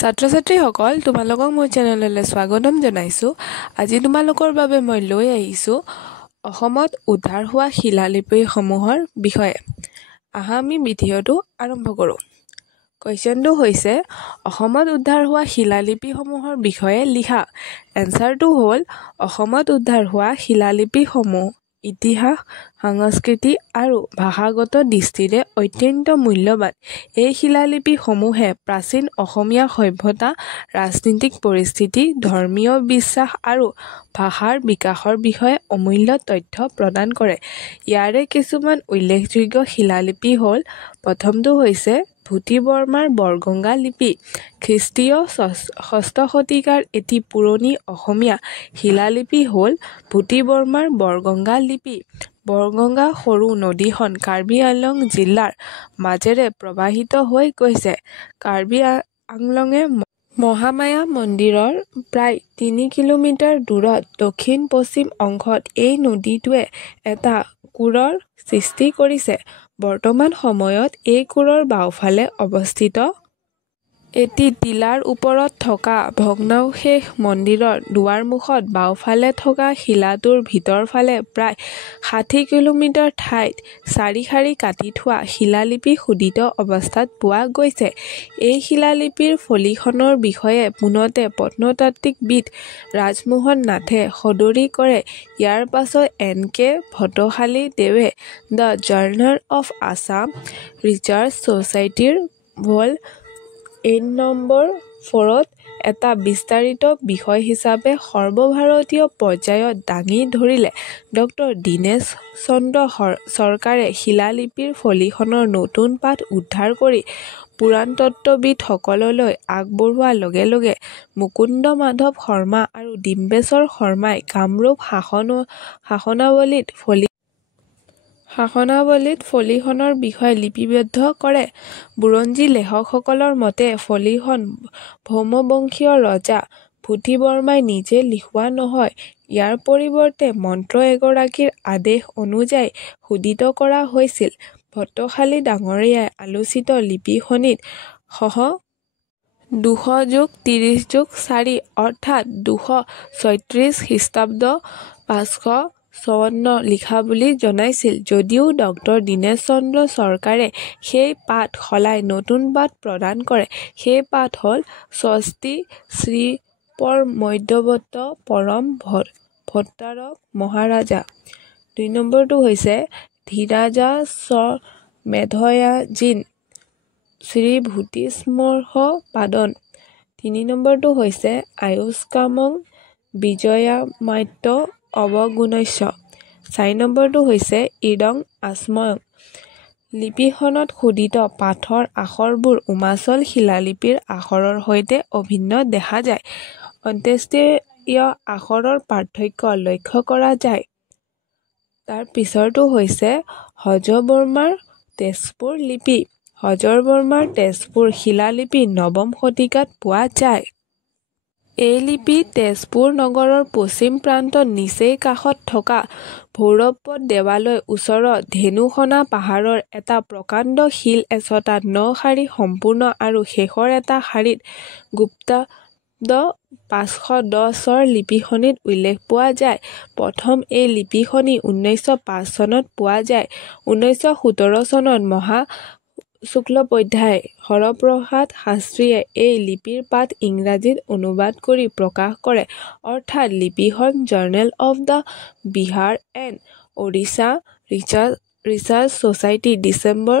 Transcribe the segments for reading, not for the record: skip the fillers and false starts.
ছাত্ৰ-ছাত্ৰীসকল তোমালোকক মোৰ চেনেললৈ স্বাগতম জনাইছোঁ। আজি তোমালোকৰ বাবে মই লৈ আহিছোঁ অসমত উদ্ধাৰ হোৱা শিলালিপিসমূহৰ বিষয়ে। আহা আমি ভিডিঅ'টো আৰম্ভ কৰোঁ। কুৱেশ্যনটো হৈছে অসমত উদ্ধাৰ হোৱা শিলালিপিসমূহৰ বিষয়ে লিখা। এনচাৰটো হ'ল অসমত উদ্ধাৰ হোৱা শিলালিপিসমূহ ইতিহাস, সংস্কৃতি আৰু ভাষাগত দৃষ্টিৰে অত্যন্ত মূল্যৱান। এই শিলালিপিসমূহে প্ৰাচীন অসমীয়া সভ্যতা, ৰাজনীতিক পৰিস্থিতি, ধৰ্মীয় বিশ্বাস আৰু ভাষাৰ বিকাশৰ বিষয়ে অমূল্য তথ্য প্ৰদান কৰে। ইয়াৰে কিছুমান উল্লেখযোগ্য শিলালিপি হ'ল প্ৰথমটো হৈছে ভূটি বৰ্মাৰ বৰগংগা লিপি। খ্ৰীষ্টীয় ৬ষ্ঠ শতিকাৰ এটি পুৰণি অসমীয়া শিলালিপি হ'ল ভূটি বৰ্মাৰ বৰগংগা লিপি। বৰগংগা সৰু নদীখন কাৰ্বি আংলং জিলাৰ মাজেৰে প্ৰবাহিত হৈ গৈছে। কাৰ্বি আংলঙে মহামায়া মন্দিৰৰ প্ৰায় ৩ কিলোমিটাৰ দূৰত দক্ষিণ-পশ্চিম অংশত এই নদীটোৱে এটা কোৰৰ সৃষ্টি কৰিছে। বৰ্তমান সময়ত এই কোৰৰ বাওঁফালে অৱস্থিত এটি টিলাৰ ওপৰত থকা ভগ্নাৱশেষ মন্দিৰৰ দুৱাৰমুখত বাওঁফালে থকা শিলাটোৰ ভিতৰফালে প্ৰায় ৬০ কিলোমিটাৰ ঠাইত শাৰী শাৰী কাটি থোৱা শিলালিপি খোদিত অৱস্থাত পোৱা গৈছে। এই শিলালিপিৰ ফলিখনৰ বিষয়ে পোনতে প্ৰত্নতাত্ত্বিকবিদ ৰাজমোহন নাথে সদৰি কৰে। ইয়াৰ পাছত N.K. ভট্টশালী-দেৱে the journal of Assam research ছ'চাইটিৰ ভল. ৮ নম্বৰ 4ত এটা বিস্তাৰিত বিষয় হিচাপে সৰ্বভাৰতীয় পৰ্যায়ত দাঙি ধৰিলে। ড দীনেশ চন্দ্ৰ চৰকাৰে শিলালিপিৰ ফলিখনৰ নতুন পাত উদ্ধাৰ কৰি পুৰাণতত্ত্ববিদসকললৈ আগবঢ়োৱাৰ লগে লগে মুকুন্দ মাধৱ শৰ্মা আৰু ডিম্বেশ্বৰ শৰ্মাই কামৰূপ শাসনাৱলীত ফলিখনৰ বিষয়ে লিপিবদ্ধ কৰে। বুৰঞ্জী লেখকসকলৰ মতে ফলিখন ভৌমবংশীয় ৰজা ভূটি বৰ্মাই নিজে লিখোৱা নহয়। ইয়াৰ পৰিৱৰ্তে মন্ত্ৰ এগৰাকীৰ আদেশ অনুযায়ী খোদিত কৰা হৈছিল। ভট্টশালী ডাঙৰীয়াই আলোচিত লিপিখনিত শক ২০০+৩০+৪ অৰ্থাৎ ২৩৬ খ্ৰীষ্টাব্দ ৫৫৪ লিখা বুলি জনাইছিল। যদিও ড দীনেশ চন্দ্ৰ চৰকাৰে সেই পাত সলাই নতুন পাত প্ৰদান কৰে। সেই পাত হ'ল স্বস্তি শ্ৰীপৰমৈদ্যৱত পৰম ভট্টাৰক মহাৰাজা। ২ নম্বৰটো হৈছে ধীৰাজা-চ-মেধয়াজিন শ্ৰীভূতিস্পৰ্শপাদন। ৩ নম্বৰটো হৈছে আয়ুষ্কামং বিজয়ামাত্য অৱগুণস্য। ৪ নম্বৰটো হৈছে ইদং আস্ময়ং। লিপিখনত খোদিত পাঠৰ আখৰবোৰ উমাচল শিলালিপিৰ আখৰৰ সৈতে অভিন্ন দেখা যায়। অন্ত্যেষ্টিয় আখৰৰ পাৰ্থক্য লক্ষ্য কৰা যায়। তাৰ পিছৰটো হৈছে হজবৰ্মাৰ তেজপুৰ লিপি। হজবৰ্মাৰ তেজপুৰ শিলালিপি ৯ম শতিকাত পোৱা যায়। এই লিপি তেজপুৰ নগৰৰ পশ্চিম প্ৰান্তত নিচেই কাষত থকা ভৈৰৱপদ দেৱালয়ৰ ওচৰত ধেনু-সনা পাহাৰৰ এটা প্ৰকাণ্ড শিল এচটাত ৯ শাৰী সম্পূৰ্ণ আৰু শেষৰ এটা শাৰীত গুপ্তাব্দ ৫১০ লিপিখনিত উল্লেখ পোৱা যায়। প্ৰথম এই লিপিখনি ১৯০৫ চনত পোৱা যায়। ১৯১৭ চনত মহাশুক্লপধ্যায় হৰপ্ৰসাদ শাস্ত্ৰীয়ে এই লিপিৰ পাত ইংৰাজীত অনুবাদ কৰি প্ৰকাশ কৰে। অৰ্থাৎ লিপিখন journal of the Bihar and Odisha research society December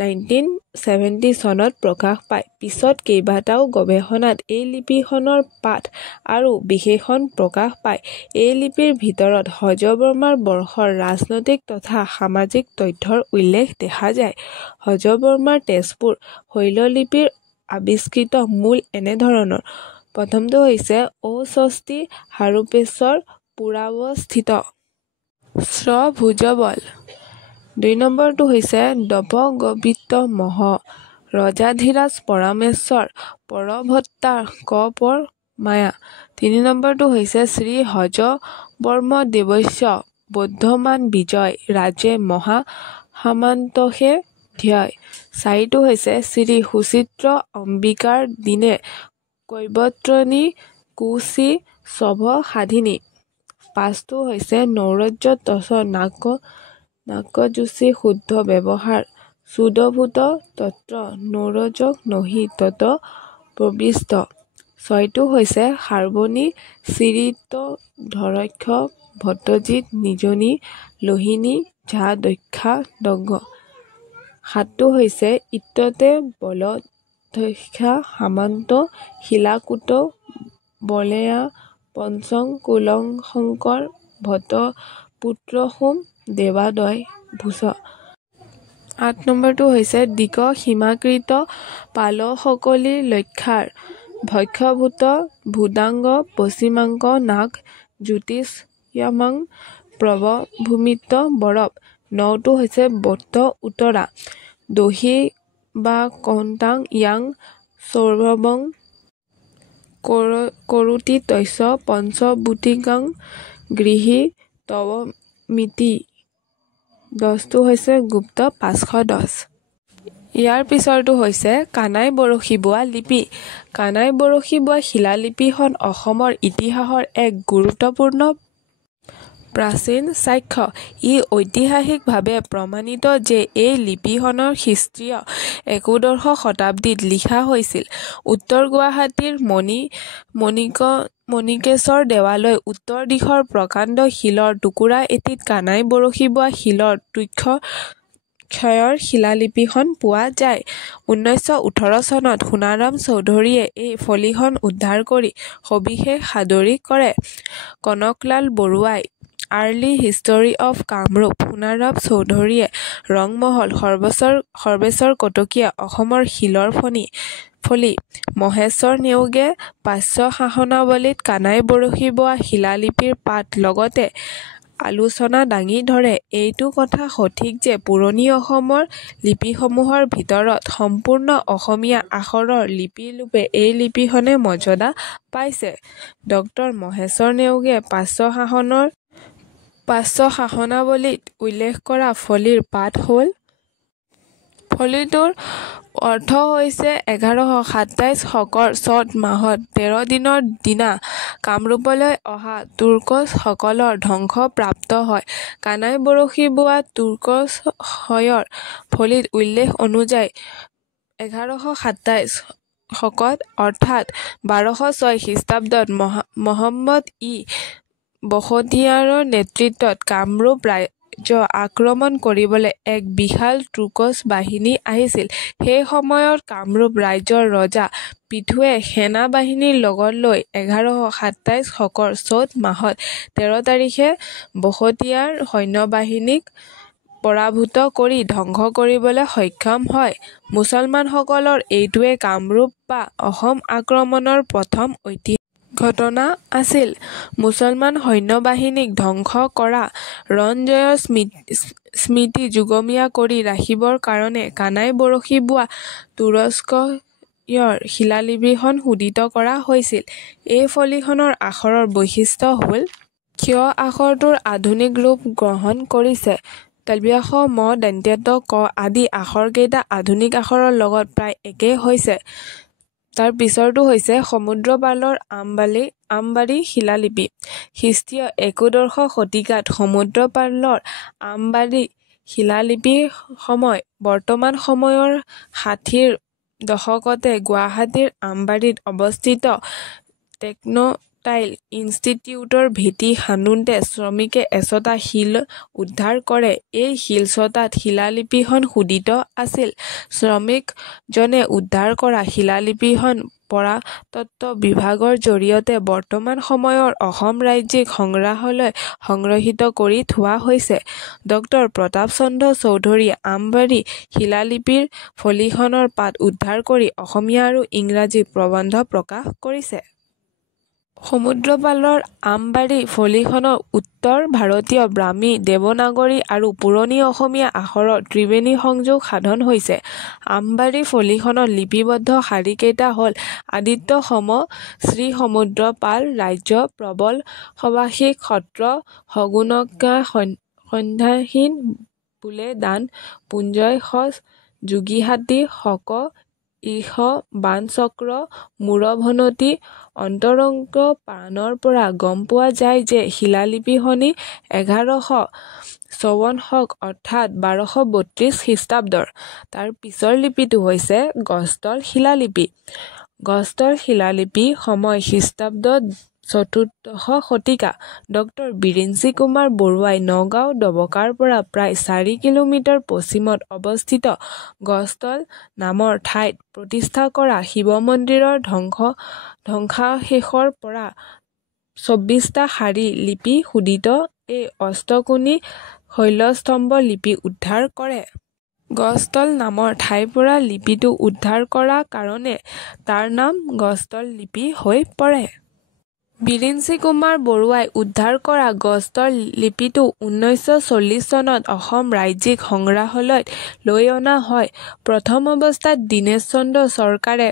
১৯৭০ চনত প্ৰকাশ পায়। পিছত কেইবাটাও গৱেষণাত এই লিপিখনৰ পাঠ আৰু বিশেষণ প্ৰকাশ পায়। এই লিপিৰ ভিতৰত হজবৰ্মাৰ বৰ্ষৰ ৰাজনৈতিক তথা সামাজিক তথ্যৰ উল্লেখ দেখা যায়। হজবৰ্মাৰ তেজপুৰ শৈললিপিৰ আৱিষ্কৃত মূল এনেধৰণৰ: প্ৰথমটো হৈছে ঔষষ্ঠী হাৰুপেশ্বৰ পুৰাৱস্থিত শ্ৰভুজবল। ২ নম্বৰটো হৈছে দপগবিত্ত মহ ৰজাধিৰাজ পৰমেশ্বৰ পৰভট্টাৰ কপৰমায়া। ৩ নম্বৰটো হৈছে শ্ৰী হজবৰ্মদেৱস্য বৰ্ধমান বিজয় ৰাজে মহা সামন্তসে ধ্যয়। ৪টো হৈছে শ্ৰী সুচিত্ৰ অম্বিকাৰ দিনে কৈবৰ্তনী কুচি শৱ সাধিনী। ৫টো হৈছে নৈৰাজ্য তচ নাকযুচি শুদ্ধ ব্যৱহাৰ চুদভূত তত্ৰ নৈৰাজ্যক নহি তত প্ৰবিষ্ট। ৬টো হৈছে সাৰ্বনী চিৰিত ধৰক্ষ ভট্টজিৎ নিজনী লোহিনী ঝা দক্ষা দগ্গ। ৭টো হৈছে ইত্যতে বলধক্ষা সামন্ত শিলাকূট বলেয়া পঞ্চং কুলশংকৰ ভট্ট পুত্ৰসোম দেৱাদয় ভূষ। ৮ নম্বৰটো হৈছে দিক সীমাকৃত পালসকলিৰ লক্ষাৰ ভক্ষভূত ভূদাংগ পশ্চিমাংক নাগ জ্যোতিষ্যামং প্ৰৱভূমিত বৰৱ। ৯টো হৈছে বট্ট উত্তৰা দহি বা কন্তাং য়াং সৌৰভং কৰোতি তস্য পঞ্চভূতিকাং গৃহী তৱমিতি। ১০টো হৈছে গুপ্ত ৫১০। ইয়াৰ পিছৰটো হৈছে কানাই বৰশী বোৱা লিপি। কানাই বৰশী বোৱা শিলালিপিখন অসমৰ ইতিহাসৰ এক গুৰুত্বপূৰ্ণ প্ৰাচীন সাক্ষ্য। ই ঐতিহাসিকভাৱে প্ৰমাণিত যে এই লিপিখনৰ খ্ৰীষ্টীয় ১১দশ শতাব্দীত লিখা হৈছিল। উত্তৰ গুৱাহাটীৰ মণিকেশ্বৰ দেৱালয়ৰ উত্তৰ দিশৰ প্ৰকাণ্ড শিলৰ টুকুৰা এটিত কানাই বৰশী বোৱা শিলৰ ক্ষয়ৰ শিলালিপিখন পোৱা যায়। ১৯১৮ চনত সোণাৰাম চৌধুৰীয়ে এই ফলিখন উদ্ধাৰ কৰি সবিশেষ সাদৰী কৰে। কনকলাল বৰুৱাই early history of Kamrup Sonaram চৌধুৰীয়ে ৰংমহল সৰ্বেশ্বৰ কটকীয়ে অসমৰ শিলৰ ফলি মহেশ্বৰ নেওগে প্ৰাচ্য শাসনাৱলীত কানাই বৰশী বোৱা শিলালিপিৰ পাত লগতে আলোচনা দাঙি ধৰে। এইটো কথা সঠিক যে পুৰণি অসমৰ লিপিসমূহৰ ভিতৰত সম্পূৰ্ণ অসমীয়া আখৰৰ লিপিৰূপে এই লিপিখনে মৰ্যাদা পাইছে। ড মহেশ্বৰ নেওগে প্ৰাচ্য শাসনাৱলীত উল্লেখ কৰা ফলিৰ পাত হ'ল। ফলিটোৰ অৰ্থ হৈছে ১১২৭ শকৰ চত মাহত ১৩ দিনৰ দিনা কামৰূপলৈ অহা তুৰ্কছসকলৰ ধ্বংস প্ৰাপ্ত হয়। কানাই বৰশী বোৱা তুৰ্কছয়ৰ ফলিত উল্লেখ অনুযায়ী ১১২৭ শকত অৰ্থাৎ ১২০৬ খ্ৰীষ্টাব্দত মহম্মদ ই বখতিয়াৰৰ নেতৃত্বত কামৰূপ ৰাজ্য আক্ৰমণ কৰিবলৈ এক বিশাল তুৰ্কছ বাহিনী আহিছিল। সেই সময়ত কামৰূপ ৰাজ্যৰ ৰজা পৃথুৱে সেনা বাহিনীৰ লগত লৈ ১১২৭ শকৰ চত মাহত ১৩ তাৰিখে বখতিয়াৰ সৈন্যবাহিনীক পৰাভূত কৰি ধ্বংস কৰিবলৈ সক্ষম হয়। মুছলমানসকলৰ এইটোৱে কামৰূপ বা অসম আক্ৰমণৰ প্ৰথম ঐতিহাসিক ঘটনা আছিল। মুছলমান সৈন্যবাহিনীক ধ্বংস কৰা ৰণজয়ৰ স্মৃতি যুগমীয়া কৰি ৰাখিবৰ কাৰণে কানাই বৰশী বোৱা তুৰস্কয়ৰ শিলালিপিখন খোদিত কৰা হৈছিল। এই ফলিখনৰ আখৰৰ বৈশিষ্ট্য হ'ল ক্ষ আখৰটোৰ আধুনিক ৰূপ গ্ৰহণ কৰিছে। শ ম ত ক আদি আখৰকেইটা আধুনিক আখৰৰ লগত প্ৰায় একে হৈছে। তাৰ পিছৰটো হৈছে সমুদ্ৰপালৰ আমবাৰী শিলালিপি। খ্ৰীষ্টীয় ১১দশ শতিকাত সমুদ্ৰপালৰ আমবাৰী শিলালিপি সময় বৰ্তমান সময়ৰ ৬০ৰ দশকতে গুৱাহাটীৰ আমবাৰীত অৱস্থিত টেক্সটাইল ইনষ্টিটিউটৰ ভেটি খান্দোতে শ্ৰমিকে এচটা শিল উদ্ধাৰ কৰে। এই শিলচটাত শিলালিপিখন খোদিত আছিল। শ্ৰমিকজনে উদ্ধাৰ কৰা শিলালিপিখন পুৰাতত্ত্ব বিভাগৰ জৰিয়তে বৰ্তমান সময়ৰ অসম ৰাজ্যিক সংগ্ৰহালয়ত সংৰক্ষিত কৰি থোৱা হৈছে। ড প্ৰতাপচন্দ্ৰ চৌধুৰীয়ে আমবাৰী শিলালিপিৰ ফলিখনৰ পাত উদ্ধাৰ কৰি অসমীয়া আৰু ইংৰাজীত প্ৰবন্ধ প্ৰকাশ কৰিছে। সমুদ্ৰপালৰ আমবাৰী ফলিখনত উত্তৰ ভাৰতীয় ব্ৰাহ্মী দেৱনাগৰী আৰু পুৰণি অসমীয়া আখৰৰ ত্ৰিবেণী সংযোগ সাধন হৈছে। আমবাৰী ফলিখনত লিপিবদ্ধ শাৰীকেইটা হ'ল আদিত্য সম শ্ৰীসমুদ্ৰ পাল ৰাজ্য প্ৰবল সবাসিক সত্ৰ সগুণজ্ঞা সন্ধ্যাসীন বোলে দান পুঞ্জয় সজ যোগীহাটী শক ঈশ বাণচক্ৰ মূৰভনতি অন্তৰংগ প্ৰাণৰ পৰা গম পোৱা যায় যে শিলালিপিখনি 1154 শক অৰ্থাৎ 1232 খ্ৰীষ্টাব্দৰ। তাৰ পিছৰ লিপিটো হৈছে গছতল শিলালিপি। গছতল শিলালিপি সময় খ্ৰীষ্টাব্দ চতুৰ্দশ শতিকা। ডক্টৰ বিৰিঞ্চি কুমাৰ বৰুৱাই নগাঁও দবকাৰ পৰা প্ৰায় 4 কিলোমিটাৰ পশ্চিমত অৱস্থিত গছতল নামৰ ঠাইত প্ৰতিষ্ঠা কৰা শিৱ মন্দিৰৰ ধ্বংসাৱশেষৰ পৰা 24টা শাৰী লিপি খোদিত এই অষ্টকোণী শৈলস্তম্ভ লিপি উদ্ধাৰ কৰে। গছতল নামৰ ঠাইৰ পৰা লিপিটো উদ্ধাৰ কৰা কাৰণে তাৰ নাম গছতল লিপি হৈ পৰে। বিৰিঞ্চি কুমাৰ বৰুৱাই উদ্ধাৰ কৰা গছতল লিপিটো 1940 চনত অসম ৰাজ্যিক সংগ্ৰহালয়ত লৈ অনা হয়। প্ৰথম অৱস্থাত দীনেশ চন্দ্ৰ চৰকাৰে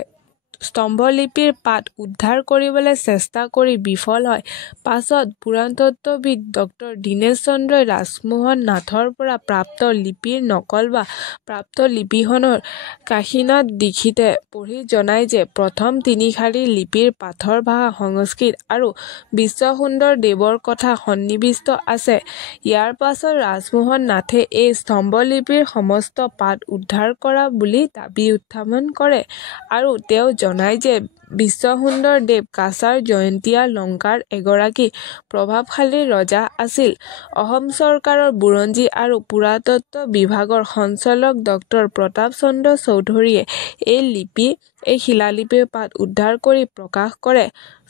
স্তম্ভলিপিৰ পাত উদ্ধাৰ কৰিবলৈ চেষ্টা কৰি বিফল হয়। পাছত পুৰাতত্ত্ববিদ ডক্টৰ দীনেশ চন্দ্ৰই ৰাজমোহন নাথৰ পৰা প্ৰাপ্ত লিপিৰ নকল বা প্ৰাপ্ত লিপিখনৰ কাশীনাথ দীক্ষিতে পঢ়ি জনায় যে প্ৰথম 3 শাৰী লিপিৰ পাঠৰ ভাষা সংস্কৃত আৰু বিশ্বসুন্দৰ দেৱৰ কথা সন্নিৱিষ্ট আছে। ইয়াৰ পাছত ৰাজমোহন নাথে এই স্তম্ভলিপিৰ সমস্ত পাত উদ্ধাৰ কৰা বুলি দাবী উত্থাপন কৰে আৰু তেওঁ জনায় যে বিশ্বসুন্দৰ দেৱ কাছাৰ জয়ন্তীয়া লংকাৰ এগৰাকী প্ৰভাৱশালী ৰজা আছিল। অসম চৰকাৰৰ বুৰঞ্জী আৰু পুৰাতত্ত্ব বিভাগৰ সঞ্চালক ডক্টৰ প্ৰতাপ চন্দ্ৰ চৌধুৰীয়ে এই শিলালিপিৰ পাত উদ্ধাৰ কৰি প্ৰকাশ কৰে।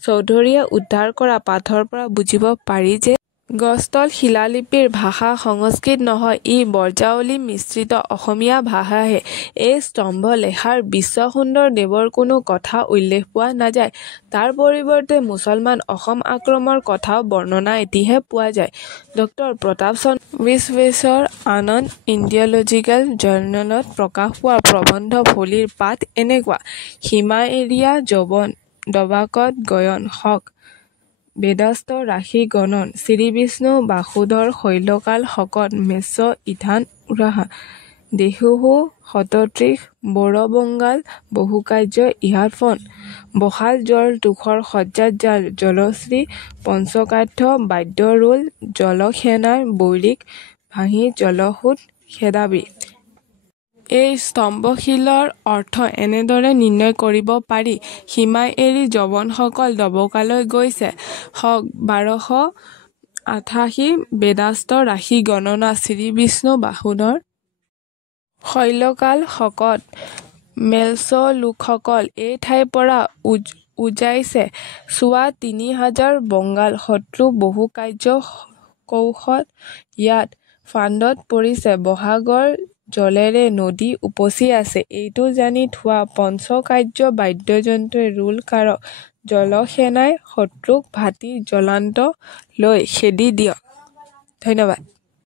চৌধুৰীয়ে উদ্ধাৰ কৰা পাঠৰ পৰা বুজিব পাৰি যে গছতল শিলালিপিৰ ভাষা সংস্কৃত নহয়, ই ব্ৰজাৱলী মিশ্ৰিত অসমীয়া ভাষাহে। এই স্তম্ভ লেখাৰ বিশ্বসুন্দৰ দেৱৰ কোনো কথা উল্লেখ পোৱা নাযায়। তাৰ পৰিৱৰ্তে মুছলমান অসম আক্ৰমণৰ কথাও বৰ্ণনা এটিহে পোৱা যায়। ডক্টৰ প্ৰতাপ চন্দ্ৰ বিশ্বেশ্বৰ আনন্দ ইণ্ডিয়ালজিকেল জাৰ্নেলত প্ৰকাশ পোৱা প্ৰবন্ধ ফলিৰ পাত এনেকুৱা: সীমা এৰিয়া যৌৱন দবাকত গয়ন শক বেদাস্ত ৰাশি গণন শ্ৰীবিষ্ণু বাসুধৰ শৈলকাল শকত মেছ ইথান উৰাহা দেহুহু শতত্ৰিশ বৰবংগাল বহুকাৰ্য ইহাত ফন বসাল জল তুষৰ সজ্জাত জাল জলশ্ৰী পঞ্চকাৰ্থ বাদ্য ৰোল জলসেনাৰ বৈৰিক ভাঙি জলসুত খেদাবি। এই স্তম্ভশিলৰ অৰ্থ এনেদৰে নিৰ্ণয় কৰিব পাৰি: সীমা এৰি যৱনসকল দবকালৈ গৈছে। শক 1288 বেদাস্ত ৰাশি গণনা শ্ৰীবিষ্ণু বাসুধৰ শৈলকাল শকত মেলছ লোকসকল এই ঠাইৰ পৰা উজাইছে। চোৱা 3000 বংগাল শত্ৰু বহু কাৰ্য কৌশল ইয়াত ফান্দত পৰিছে। বহাগৰ জলেৰে নদী উপচি আছে। এইটো জানি থোৱা পঞ্চকাৰ্য বাদ্যযন্ত্ৰই ৰোল কাঢ়ক জলসেনাই শত্ৰুক ভাটি জলান্ত লৈ খেদি দিয়ক। ধন্যবাদ।